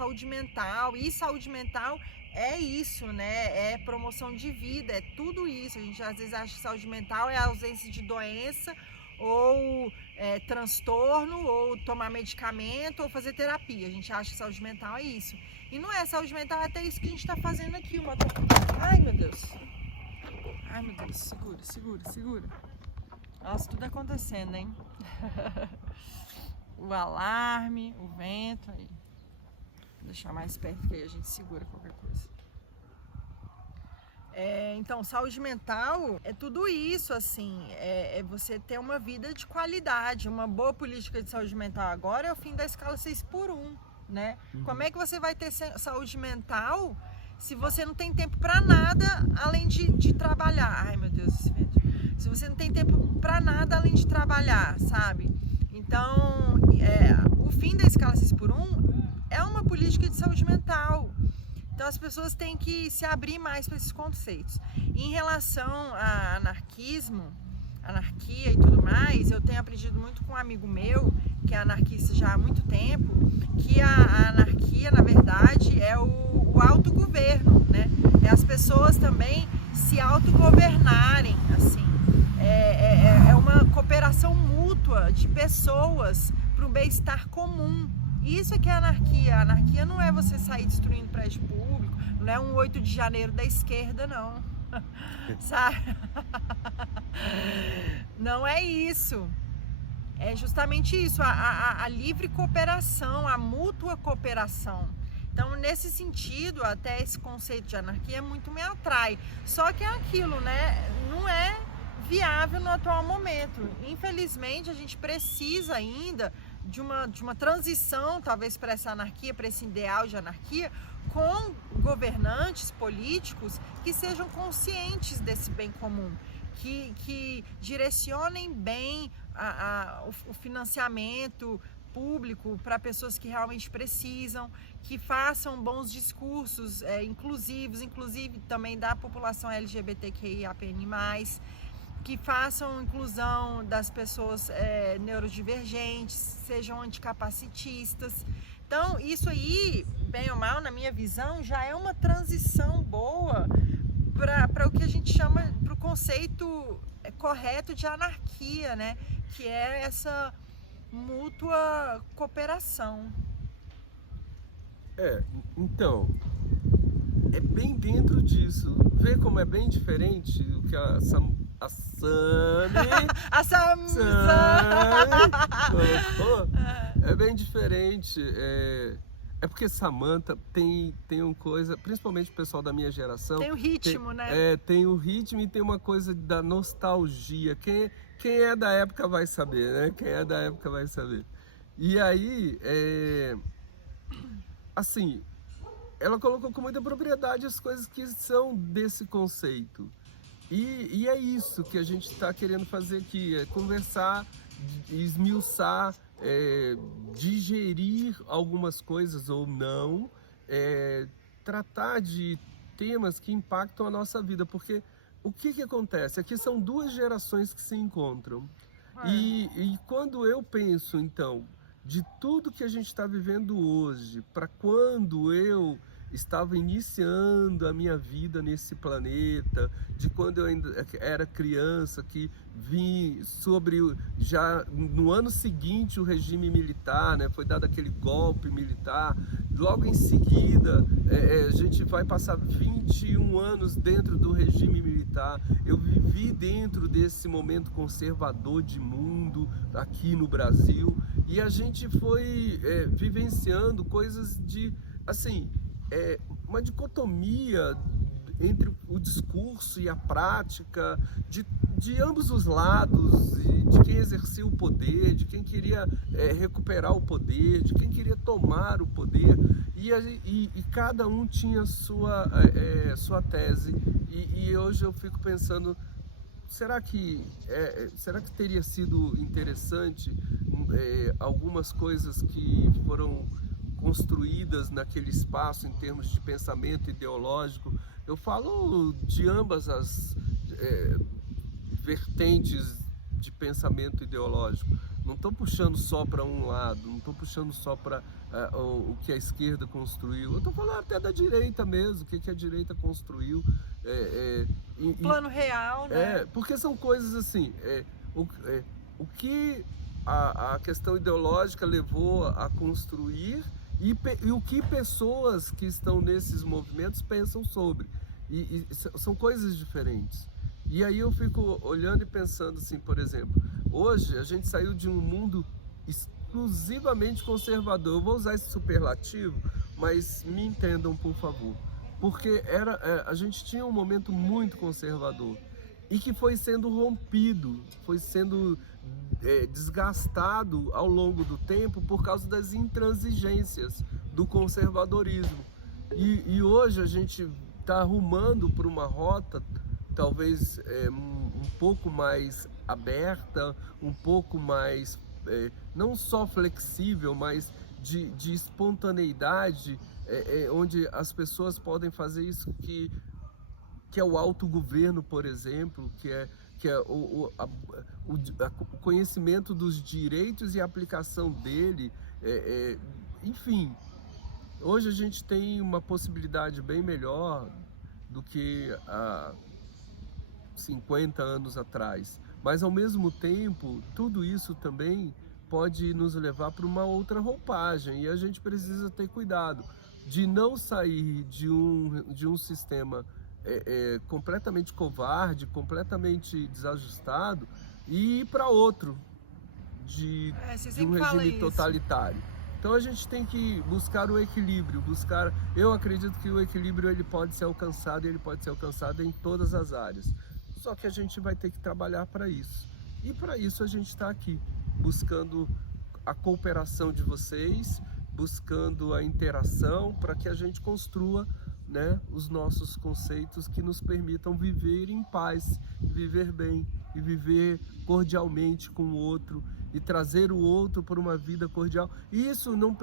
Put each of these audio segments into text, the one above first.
saúde mental, e saúde mental é isso, né? É promoção de vida, é tudo isso. A gente às vezes acha que saúde mental é a ausência de doença, ou transtorno, ou tomar medicamento, ou fazer terapia. A gente acha que saúde mental é isso. E não é, saúde mental é até isso que a gente está fazendo aqui. Ai, meu Deus. Ai, meu Deus, segura. Nossa, tudo acontecendo, hein? O alarme, o vento, aí. Vou deixar mais perto que aí a gente segura qualquer coisa. Então, saúde mental é tudo isso, assim, é você ter uma vida de qualidade. Uma boa política de saúde mental agora é o fim da escala 6x1, né? Como é que você vai ter saúde mental se você não tem tempo para nada além de trabalhar? Ai, meu Deus, esse vento. Se você não tem tempo para nada além de trabalhar, sabe? Então, o fim da escala 6x1 é uma política de saúde mental. Então as pessoas têm que se abrir mais para esses conceitos. Em relação a anarquismo, anarquia e tudo mais, eu tenho aprendido muito com um amigo meu, que é anarquista já há muito tempo, que a anarquia, na verdade, é o autogoverno, né? É as pessoas também se autogovernarem, assim. É uma cooperação mútua de pessoas para o bem-estar comum. Isso é que é anarquia. A anarquia não é você sair destruindo prédio público, não é um 8 de janeiro da esquerda, não. Sabe? Não é isso. É justamente isso, a livre cooperação, a mútua cooperação. Então, nesse sentido, até esse conceito de anarquia muito me atrai. Só que é aquilo, né? Não é viável no atual momento. Infelizmente, a gente precisa ainda de uma transição, talvez, para essa anarquia, para esse ideal de anarquia, com governantes políticos que sejam conscientes desse bem comum, que direcionem bem o financiamento público para pessoas que realmente precisam, que façam bons discursos inclusivos, inclusive também da população LGBTQIAPN+, que façam inclusão das pessoas neurodivergentes, sejam anticapacitistas. Então, isso aí, bem ou mal, na minha visão, já é uma transição boa para o que a gente chama, para o conceito correto de anarquia, né? Que é essa mútua cooperação. Então, é bem dentro disso. Vê como é bem diferente o que a Sami colocou. É bem diferente. É porque Samantha tem uma coisa, principalmente o pessoal da minha geração. Tem o ritmo, né? Tem o ritmo e tem uma coisa da nostalgia. Quem é da época vai saber, né? Quem é da época vai saber. E aí, assim, ela colocou com muita propriedade as coisas que são desse conceito. E é isso que a gente está querendo fazer aqui, é conversar, esmiuçar, digerir algumas coisas ou não, tratar de temas que impactam a nossa vida, porque o que acontece? Aqui são duas gerações que se encontram. E quando eu penso, então, de tudo que a gente está vivendo hoje, para quando eu estava iniciando a minha vida nesse planeta, de quando eu ainda era criança, que vim sobre, já no ano seguinte, o regime militar, né, foi dado aquele golpe militar, logo em seguida a gente vai passar 21 anos dentro do regime militar. Eu vivi dentro desse momento conservador de mundo aqui no Brasil, e a gente foi vivenciando coisas de, assim, uma dicotomia entre o discurso e a prática de ambos os lados, de quem exercia o poder, de quem queria recuperar o poder, de quem queria tomar o poder, e cada um tinha sua tese, e hoje eu fico pensando, será que teria sido interessante algumas coisas que foram construídas naquele espaço em termos de pensamento ideológico? Eu falo de ambas as vertentes de pensamento ideológico. não estou puxando só para um lado, não estou puxando só para o que a esquerda construiu, eu estou falando até da direita mesmo, o que a direita construiu. Plano real, né? Porque são coisas assim, o que a questão ideológica levou a construir e o que pessoas que estão nesses movimentos pensam sobre. E são coisas diferentes. E aí eu fico olhando e pensando assim, por exemplo, hoje a gente saiu de um mundo exclusivamente conservador. Eu vou usar esse superlativo, mas me entendam, por favor. Porque a gente tinha um momento muito conservador e que foi sendo rompido, foi sendo desgastado ao longo do tempo por causa das intransigências do conservadorismo. E hoje a gente está arrumando para uma rota talvez um pouco mais aberta, um pouco mais, não só flexível, mas de espontaneidade, onde as pessoas podem fazer isso que é o autogoverno, por exemplo, que é o conhecimento dos direitos e a aplicação dele, enfim. Hoje a gente tem uma possibilidade bem melhor do que há 50 anos atrás, mas ao mesmo tempo, tudo isso também pode nos levar para uma outra roupagem, e a gente precisa ter cuidado de não sair de um sistema completamente covarde, completamente desajustado, e ir para outro de um regime totalitário. Então a gente tem que buscar o equilíbrio, eu acredito que o equilíbrio ele pode ser alcançado, e ele pode ser alcançado em todas as áreas. Só que a gente vai ter que trabalhar para isso. E para isso a gente está aqui, buscando a cooperação de vocês, buscando a interação para que a gente construa, né, os nossos conceitos que nos permitam viver em paz, viver bem e viver cordialmente com o outro e trazer o outro para uma vida cordial. E isso não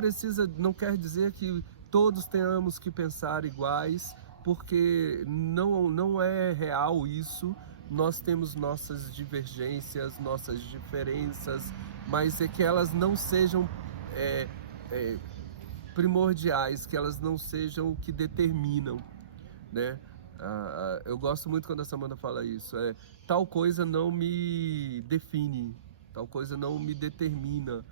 quer dizer que todos tenhamos que pensar iguais, porque não é real isso. Nós temos nossas divergências, nossas diferenças, mas que elas não sejam primordiais, que elas não sejam o que determinam, né? Eu gosto muito quando a Samanta fala isso, tal coisa não me define, tal coisa não me determina.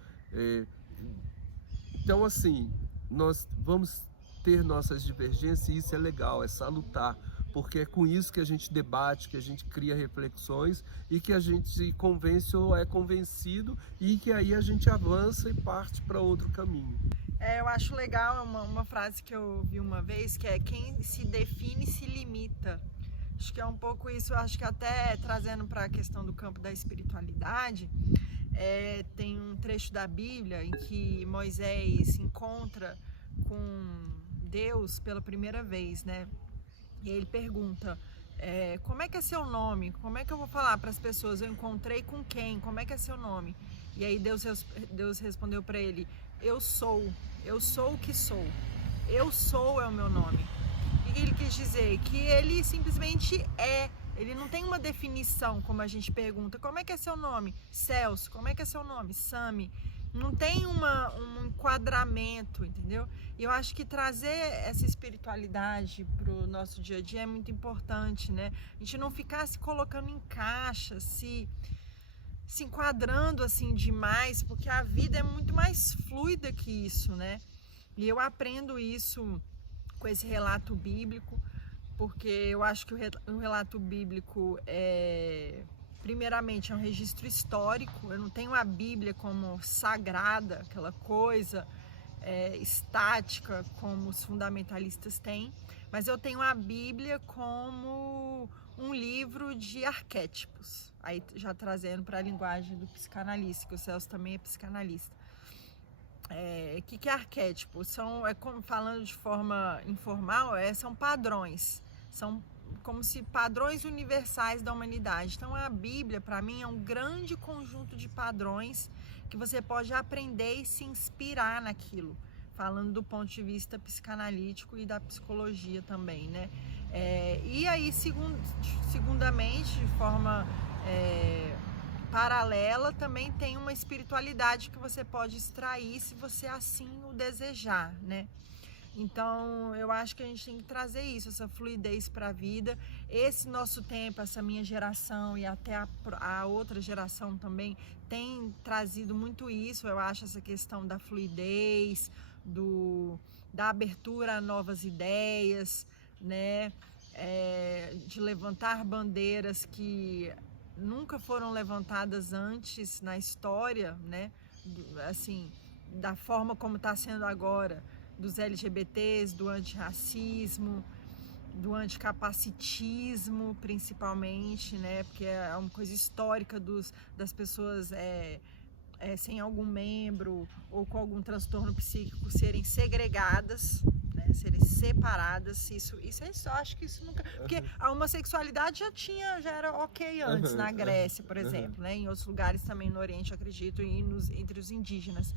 Então assim, nós vamos ter nossas divergências, e isso é legal, é salutar, porque é com isso que a gente debate, que a gente cria reflexões e que a gente se convence ou é convencido, e que aí a gente avança e parte para outro caminho. Eu acho legal uma frase que eu vi uma vez, que é: quem se define se limita. Acho que é um pouco isso. Eu acho que até trazendo para a questão do campo da espiritualidade, tem um trecho da Bíblia em que Moisés se encontra com Deus pela primeira vez, né? E ele pergunta: como é que é seu nome? Como é que eu vou falar para as pessoas? Eu encontrei com quem? Como é que é seu nome? E aí Deus respondeu para ele: eu sou o que sou. Eu sou é o meu nome. E ele quis dizer que ele simplesmente é. Ele não tem uma definição, como a gente pergunta: como é que é seu nome? Celso. Como é que é seu nome? Sami. Não tem um enquadramento, entendeu? E eu acho que trazer essa espiritualidade para o nosso dia a dia é muito importante, né? A gente não ficar se colocando em caixas, se enquadrando assim demais, porque a vida é muito mais fluida que isso, né? E eu aprendo isso com esse relato bíblico, porque eu acho que o relato bíblico primeiramente é um registro histórico. Eu não tenho a Bíblia como sagrada, aquela coisa estática como os fundamentalistas têm, mas eu tenho a Bíblia como um livro de arquétipos, aí já trazendo para a linguagem do psicanalista, que o Celso também é psicanalista. Que é arquétipo? Como falando de forma informal, são padrões, são como se padrões universais da humanidade. Então a Bíblia, para mim, é um grande conjunto de padrões que você pode aprender e se inspirar naquilo, falando do ponto de vista psicanalítico e da psicologia também, né? E aí, segundamente, de forma paralela, também tem uma espiritualidade que você pode extrair se você assim o desejar, né? Então, eu acho que a gente tem que trazer isso, essa fluidez para a vida. Esse nosso tempo, essa minha geração e até a outra geração também tem trazido muito isso. Eu acho essa questão da fluidez, da abertura a novas ideias, né? De levantar bandeiras que nunca foram levantadas antes na história, né? Assim, da forma como está sendo agora, dos LGBTs, do antirracismo, do anticapacitismo, principalmente, né? Porque é uma coisa histórica das pessoas sem algum membro ou com algum transtorno psíquico serem segregadas, né? Serem separadas. Isso é só, acho que isso nunca... Porque a homossexualidade já era ok antes, na Grécia, por exemplo, né? Em outros lugares também no Oriente, acredito, e entre os indígenas.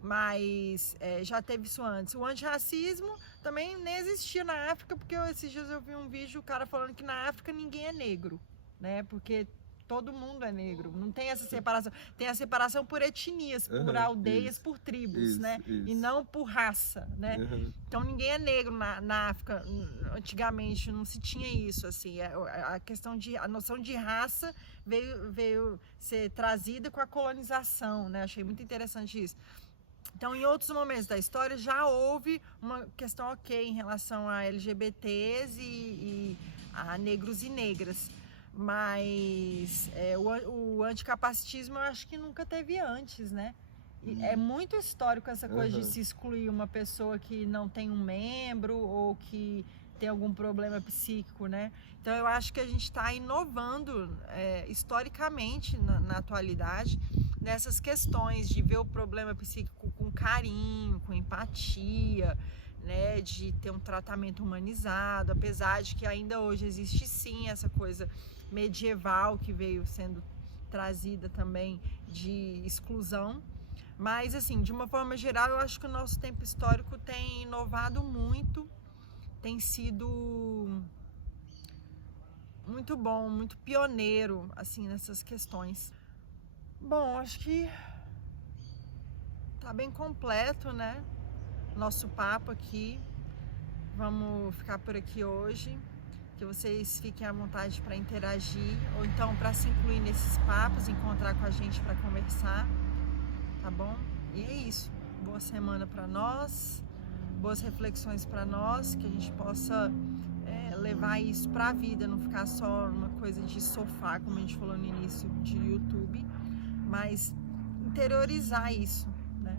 Mas já teve isso antes. O antirracismo também nem existia na África, porque esses dias eu vi um vídeo, o cara falando que na África ninguém é negro, né? Porque todo mundo é negro, não tem essa separação. Tem a separação por etnias, por aldeias, por tribos, né? E não por raça, né? Então ninguém é negro na África. Antigamente não se tinha isso, assim. A noção de raça veio ser trazida com a colonização, né? Achei muito interessante isso. Então, em outros momentos da história, já houve uma questão ok em relação a LGBTs e a negros e negras. Mas o anticapacitismo eu acho que nunca teve antes, né? E é muito histórico essa coisa de se excluir uma pessoa que não tem um membro ou que tem algum problema psíquico, né? Então, eu acho que a gente está inovando historicamente na atualidade nessas questões de ver o problema psíquico com carinho, com empatia, né, de ter um tratamento humanizado, apesar de que ainda hoje existe sim essa coisa medieval que veio sendo trazida também de exclusão, mas assim, de uma forma geral, eu acho que o nosso tempo histórico tem inovado muito, tem sido muito bom, muito pioneiro assim nessas questões. Bom, acho que tá bem completo, né? Nosso papo aqui. Vamos ficar por aqui hoje. Que vocês fiquem à vontade para interagir ou então para se incluir nesses papos, encontrar com a gente para conversar, tá bom? E é isso. Boa semana para nós, boas reflexões para nós, que a gente possa levar isso para a vida, não ficar só uma coisa de sofá, como a gente falou no início, de YouTube. Mas interiorizar isso, né?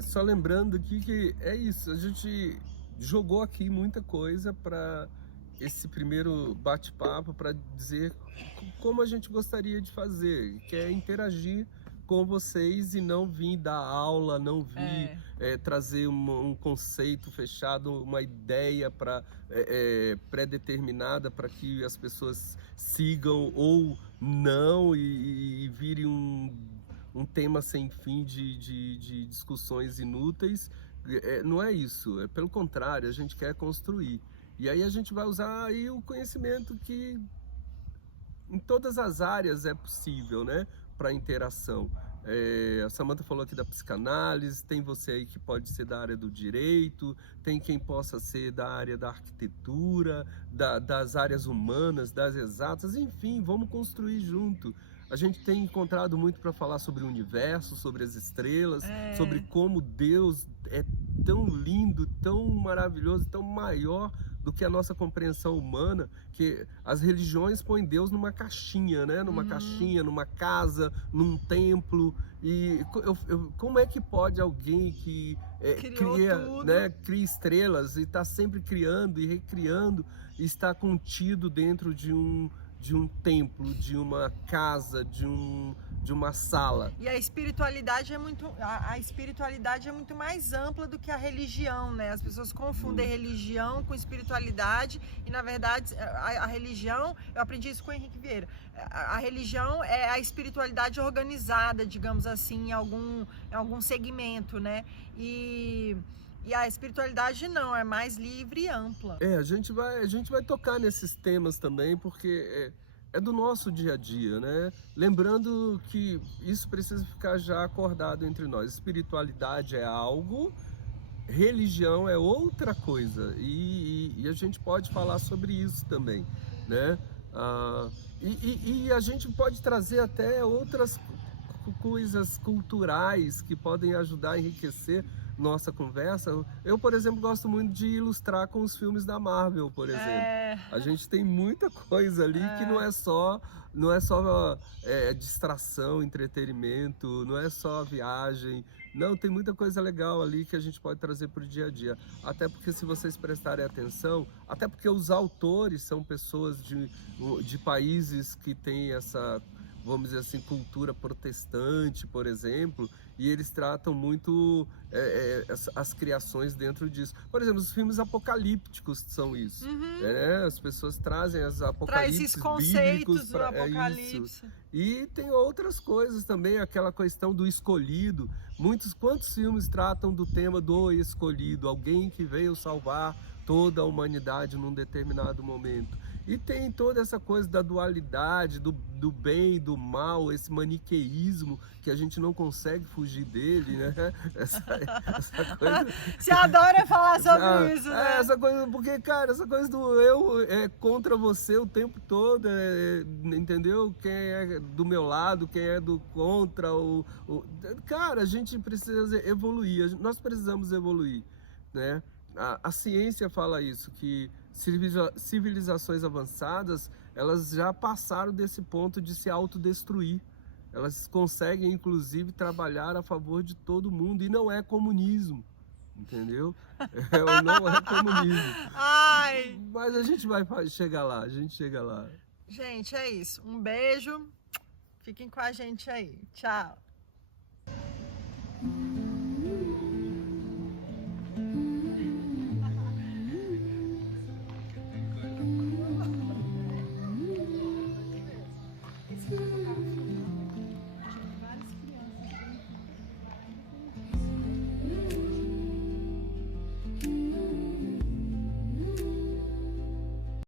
Só lembrando aqui que é isso, a gente jogou aqui muita coisa para esse primeiro bate-papo, para dizer como a gente gostaria de fazer, que é interagir com vocês e não vir dar aula, não vir trazer um conceito fechado, uma ideia pré-determinada para que as pessoas sigam ou não e vire um tema sem fim de discussões inúteis. Não é isso, pelo contrário, a gente quer construir. E aí a gente vai usar aí o conhecimento que em todas as áreas é possível, né, para interação. A Samantha falou aqui da psicanálise, tem você aí que pode ser da área do direito, tem quem possa ser da área da arquitetura, das áreas humanas, das exatas, enfim, vamos construir junto. A gente tem encontrado muito para falar sobre o universo, sobre as estrelas, sobre como Deus é tão lindo, tão maravilhoso, tão maior do que a nossa compreensão humana, que as religiões põem Deus numa caixinha, né? Numa caixinha, numa casa, num templo. E como é que pode alguém que cria estrelas e está sempre criando e recriando, estar contido dentro de um templo, de uma casa, de uma sala? E a espiritualidade é muito mais ampla do que a religião, né? As pessoas confundem religião com espiritualidade e, na verdade, a religião, eu aprendi isso com o Henrique Vieira, a religião é a espiritualidade organizada, digamos assim, em algum segmento, né? E a espiritualidade não, é mais livre e ampla. A gente vai tocar nesses temas também, porque é do nosso dia a dia, né? Lembrando que isso precisa ficar já acordado entre nós. Espiritualidade é algo, religião é outra coisa, e a gente pode falar sobre isso também, né? E a gente pode trazer até outras coisas culturais que podem ajudar a enriquecer nossa conversa. Eu, por exemplo, gosto muito de ilustrar com os filmes da Marvel, por exemplo. A gente tem muita coisa ali que não é só distração, entretenimento, não é só viagem. Não, tem muita coisa legal ali que a gente pode trazer para o dia a dia. Até porque, se vocês prestarem atenção, até porque os autores são pessoas de países que têm essa, vamos dizer assim, cultura protestante, por exemplo, e eles tratam muito as criações dentro disso. Por exemplo, os filmes apocalípticos são isso. As pessoas trazem as apocalipses Traz esses conceitos bíblicos do apocalipse. isso. E tem outras coisas também, aquela questão do escolhido. Quantos filmes tratam do tema do escolhido, alguém que veio salvar toda a humanidade num determinado momento. E tem toda essa coisa da dualidade, do bem e do mal, esse maniqueísmo que a gente não consegue fugir dele, né? Essa coisa... Você adora falar sobre isso, né? Essa coisa, porque, cara, essa coisa do eu é contra você o tempo todo, entendeu? Quem é do meu lado, quem é do contra, cara, a gente precisa evoluir, nós precisamos evoluir, né? A ciência fala isso, que civilizações avançadas, elas já passaram desse ponto de se autodestruir. Elas conseguem, inclusive, trabalhar a favor de todo mundo, e não é comunismo, entendeu? Não é comunismo. Ai. Mas a gente vai chegar lá, a gente chega lá. Gente, é isso. Um beijo. Fiquem com a gente aí. Tchau.